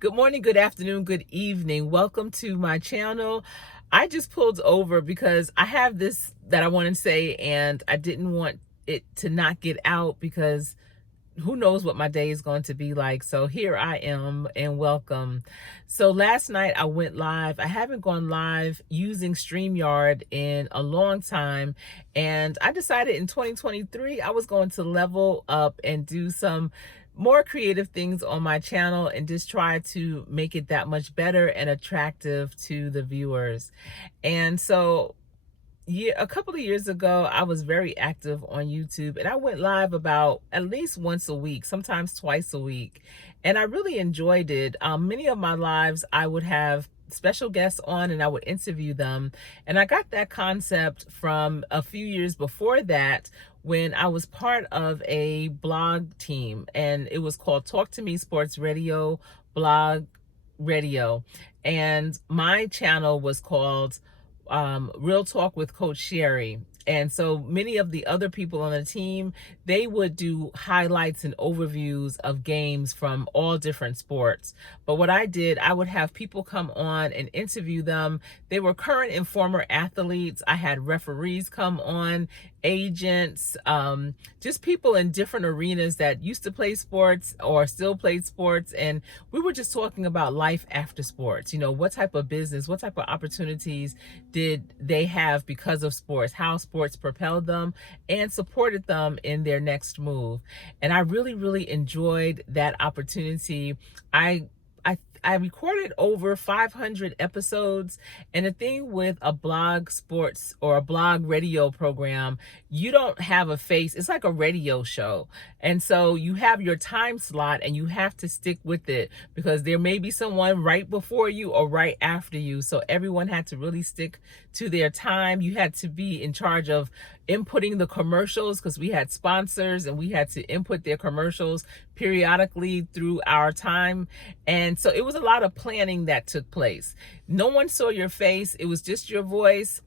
Good morning, good afternoon, good evening. Welcome to my channel. I just pulled over because I have this that I want to say, and I didn't want it to not get out because who knows what my day is going to be like. So here I am, and welcome. So last night I went live. I haven't gone live using StreamYard in a long time, and I decided in 2023 I was going to level up and do some more creative things on my channel and just try to make it that much better and attractive to the viewers. And so a couple of years ago, I was very active on YouTube, and I went live about at least once a week, sometimes twice a week, and I really enjoyed it. Many of my lives, I would have special guests on and I would interview them, and I got that concept from a few years before that when I was part of a blog team, and it was called Talk to Me Sports Radio Blog Radio, and my channel was called Real Talk with Coach Sherry. And so many of the other people on the team, they would do highlights and overviews of games from all different sports. But what I did, I would have people come on and interview them. They were current and former athletes. I had referees come on, agents, just people in different arenas that used to play sports or still played sports. And we were just talking about life after sports. You know, what type of business, what type of opportunities did they have because of sports, how sports propelled them and supported them in their next move. And I really, really enjoyed that opportunity. I recorded over 500 episodes, and the thing with a blog sports or a blog radio program, you don't have a face. It's like a radio show. And so you have your time slot and you have to stick with it because there may be someone right before you or right after you. So everyone had to really stick to their time. You had to be in charge of inputting the commercials because we had sponsors and we had to input their commercials periodically through our time. And so it was a lot of planning that took place. No one saw your face. It was just your voice.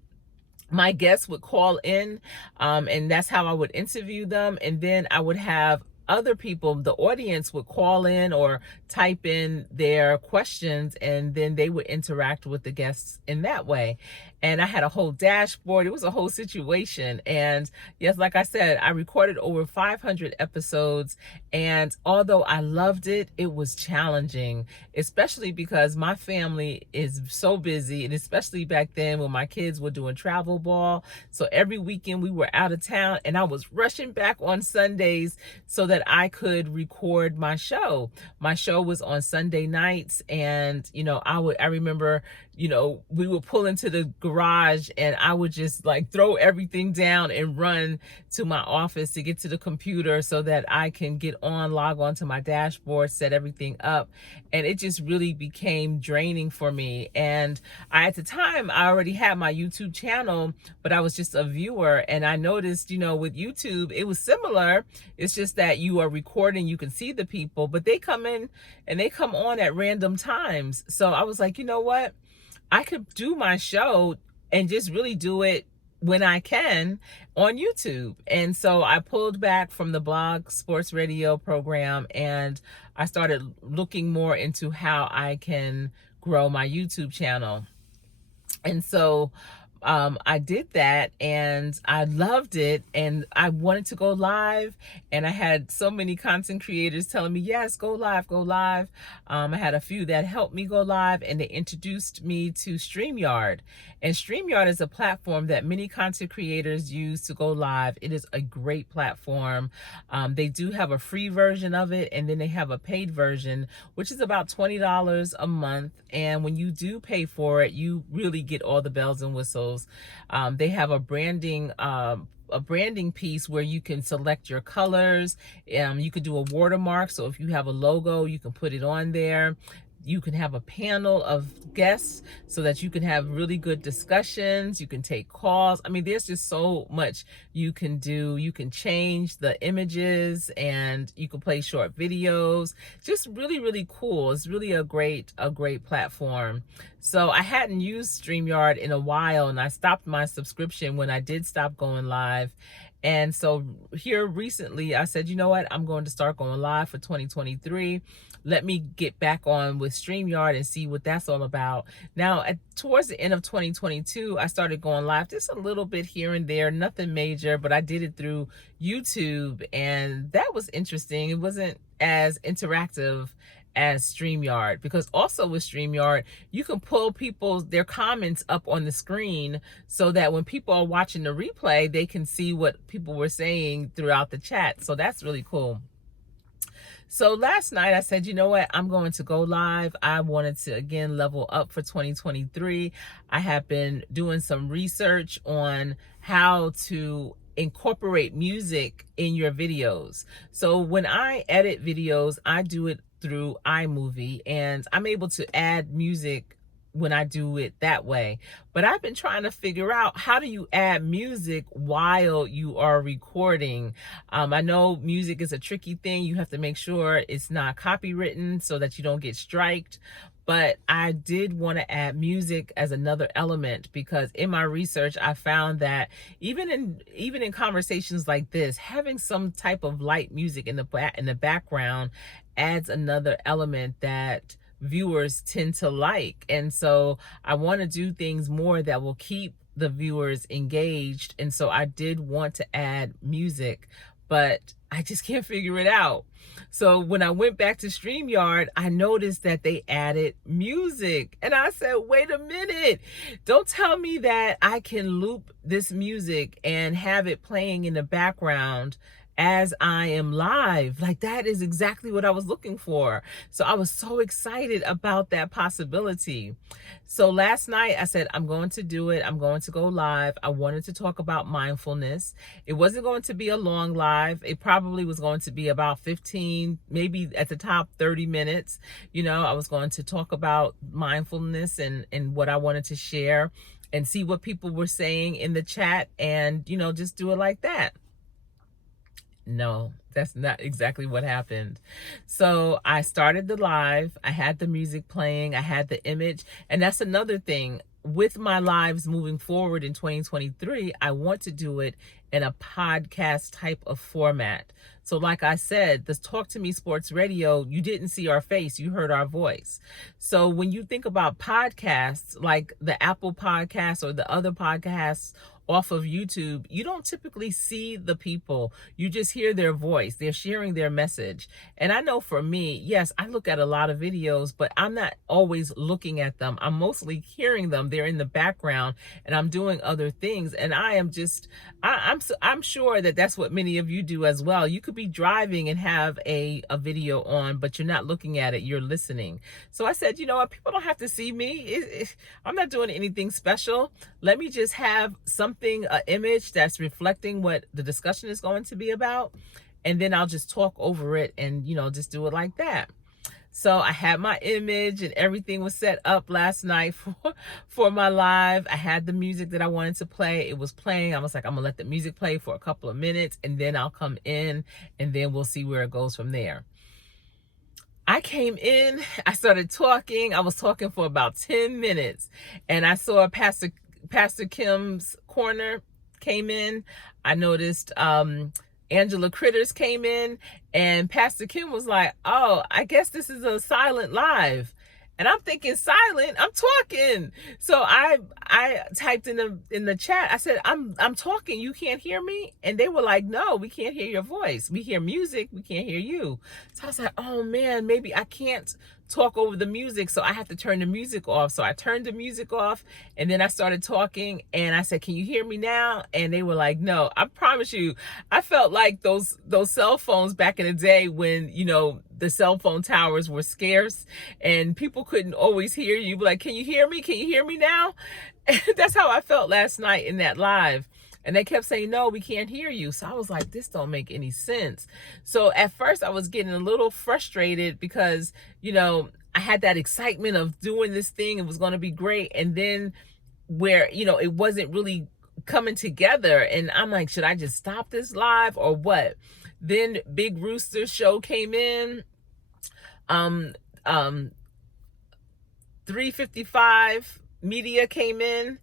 My guests would call in, and that's how I would interview them. And then I would have other people, the audience would call in or type in their questions, and then they would interact with the guests in that way. And I had a whole dashboard. It was a whole situation. And yes, like I said, I recorded over 500 episodes. And although I loved it, it was challenging, especially because my family is so busy. And especially back then when my kids were doing travel ball. So every weekend we were out of town, and I was rushing back on Sundays so that I could record my show. My show was on Sunday nights, and I remember, we would pull into the garage and I would just like throw everything down and run to my office to get to the computer so that I can log on to my dashboard, set everything up. And it just really became draining for me. And at the time, I already had my YouTube channel, but I was just a viewer. And I noticed, with YouTube, it was similar. It's just that you are recording, you can see the people, but they come in and they come on at random times. So I was like, you know what? I could do my show and just really do it when I can on YouTube. And so I pulled back from the blog sports radio program and I started looking more into how I can grow my YouTube channel. And so I did that and I loved it, and I wanted to go live, and I had so many content creators telling me, yes, go live, go live. I had a few that helped me go live, and they introduced me to StreamYard. And StreamYard is a platform that many content creators use to go live. It is a great platform. They do have a free version of it, and then they have a paid version, which is about $20 a month. And when you do pay for it, you really get all the bells and whistles. They have a branding piece where you can select your colors. You could do a watermark. So if you have a logo, you can put it on there. You can have a panel of guests so that you can have really good discussions. You can take calls. I mean, there's just so much you can do. You can change the images and you can play short videos. Just really, really cool. It's really a great platform. So I hadn't used StreamYard in a while, and I stopped my subscription when I did stop going live. And so here recently, I said, you know what? I'm going to start going live for 2023. Let me get back on with StreamYard and see what that's all about. Now, towards the end of 2022, I started going live just a little bit here and there, nothing major, but I did it through YouTube, and that was interesting. It wasn't as interactive as StreamYard, because also with StreamYard, you can pull their comments up on the screen so that when people are watching the replay, they can see what people were saying throughout the chat. So that's really cool. So last night I said, you know what, I'm going to go live. I wanted to again level up for 2023. I have been doing some research on how to incorporate music in your videos. So when I edit videos, I do it through iMovie, and I'm able to add music when I do it that way. But I've been trying to figure out, how do you add music while you are recording? I know music is a tricky thing. You have to make sure it's not copywritten so that you don't get striked. But I did want to add music as another element, because in my research, I found that even in conversations like this, having some type of light music in the background adds another element that viewers tend to like. And so I want to do things more that will keep the viewers engaged. And so I did want to add music, but I just can't figure it out. So when I went back to StreamYard, I noticed that they added music. And I said, wait a minute, don't tell me that I can loop this music and have it playing in the background as I am live. Like, that is exactly what I was looking for. So I was so excited about that possibility. So last night I said, I'm going to do it. I'm going to go live. I wanted to talk about mindfulness. It wasn't going to be a long live. It probably was going to be about 15, maybe at the top 30 minutes. You know, I was going to talk about mindfulness and what I wanted to share, and see what people were saying in the chat, and, you know, just do it like that. No, that's not exactly what happened. So I started the live, I had the music playing, I had the image, and that's another thing. With my lives moving forward in 2023, I want to do it in a podcast type of format. So like I said, this Talk to Me Sports Radio, you didn't see our face, you heard our voice. So when you think about podcasts, like the Apple Podcasts or the other podcasts off of YouTube, you don't typically see the people. You just hear their voice. They're sharing their message. And I know for me, yes, I look at a lot of videos, but I'm not always looking at them. I'm mostly hearing them. They're in the background, and I'm doing other things. And I am just, I'm sure that that's what many of you do as well. You could be driving and have a video on, but you're not looking at it. You're listening. So I said, you know what? People don't have to see me. I'm not doing anything special. Let me just have something, an image that's reflecting what the discussion is going to be about, and then I'll just talk over it and, you know, just do it like that. So I had my image and everything was set up last night for my live. I had the music that I wanted to play. It was playing. I was like, I'm gonna let the music play for a couple of minutes, and then I'll come in, and then we'll see where it goes from there. I came in, I started talking. I was talking for about 10 minutes, and I saw Pastor Kim's Corner came in. I noticed Angela Critters came in, and Pastor Kim was like, oh, I guess this is a silent live. And I'm thinking, silent? I'm talking. So I typed in the chat. I said, I'm talking. You can't hear me? And they were like, no, we can't hear your voice. We hear music. We can't hear you. So I was like, oh man, maybe I can't talk over the music, so I have to turn the music off. So I turned the music off, and then I started talking, and I said, can you hear me now? And they were like, no. I promise you, I felt like those cell phones back in the day when, you know, the cell phone towers were scarce and people couldn't always hear you. Like, can you hear me? Can you hear me now? That's how I felt last night in that live. And they kept saying, no, we can't hear you. So I was like, this don't make any sense. So at first I was getting a little frustrated because, you know, I had that excitement of doing this thing. It was going to be great. And then where, you know, it wasn't really coming together. And I'm like, should I just stop this live or what? Then Big Rooster Show came in. 355 Media came in,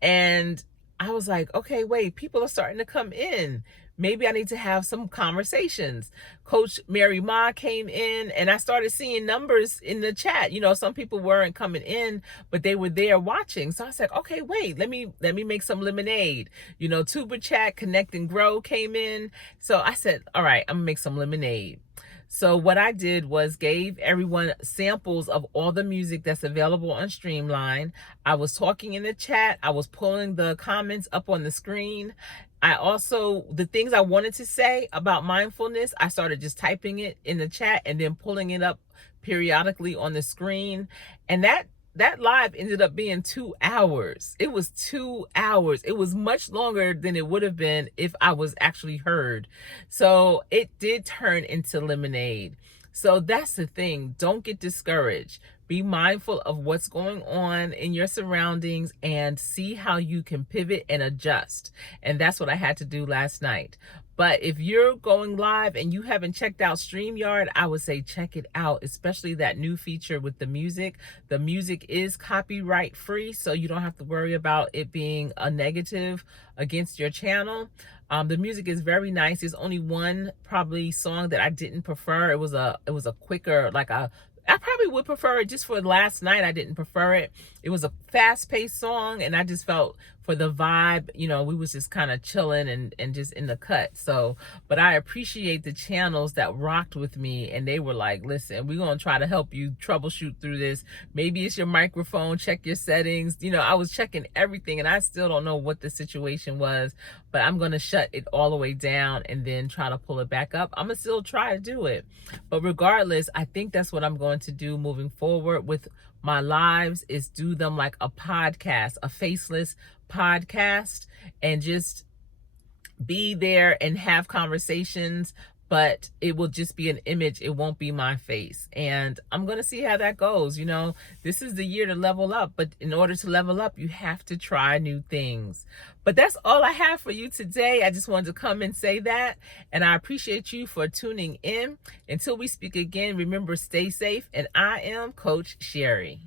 and I was like, okay, wait, people are starting to come in. maybe I need to have some conversations. Coach Mary Ma came in and I started seeing numbers in the chat. You know, some people weren't coming in, but they were there watching. So I said, okay, wait, let me make some lemonade. You know, Tuber Chat, Connect and Grow came in. So I said, all right, I'm gonna make some lemonade. So what I did was gave everyone samples of all the music that's available on Streamline. I was talking in the chat. I was pulling the comments up on the screen. I also, the things I wanted to say about mindfulness, I started just typing it in the chat and then pulling it up periodically on the screen. And that live ended up being 2 hours. It was 2 hours. It was much longer than it would have been if I was actually heard. So it did turn into lemonade. So that's the thing. Don't get discouraged. Be mindful of what's going on in your surroundings and see how you can pivot and adjust. And that's what I had to do last night. But if you're going live and you haven't checked out StreamYard, I would say check it out, especially that new feature with the music. The music is copyright free, so you don't have to worry about it being a negative against your channel. The music is very nice. There's only one probably song that I didn't prefer. It was a quicker, I probably would prefer it just for last night. I didn't prefer it. It was a fast-paced song, and I just felt for the vibe, you know, we was just kind of chilling and just in the cut. So, but I appreciate the channels that rocked with me, and they were like, listen, we're going to try to help you troubleshoot through this. Maybe it's your microphone, check your settings. You know, I was checking everything, and I still don't know what the situation was, but I'm going to shut it all the way down and then try to pull it back up. I'm going to still try to do it. But regardless, I think that's what I'm going to do moving forward with my lives, is do them like a podcast, a faceless podcast, and just be there and have conversations, but it will just be an image. It won't be my face. And I'm going to see how that goes. You know, this is the year to level up, but in order to level up, you have to try new things. But that's all I have for you today. I just wanted to come and say that. And I appreciate you for tuning in. Until we speak again, remember, stay safe. And I am Coach Sherry.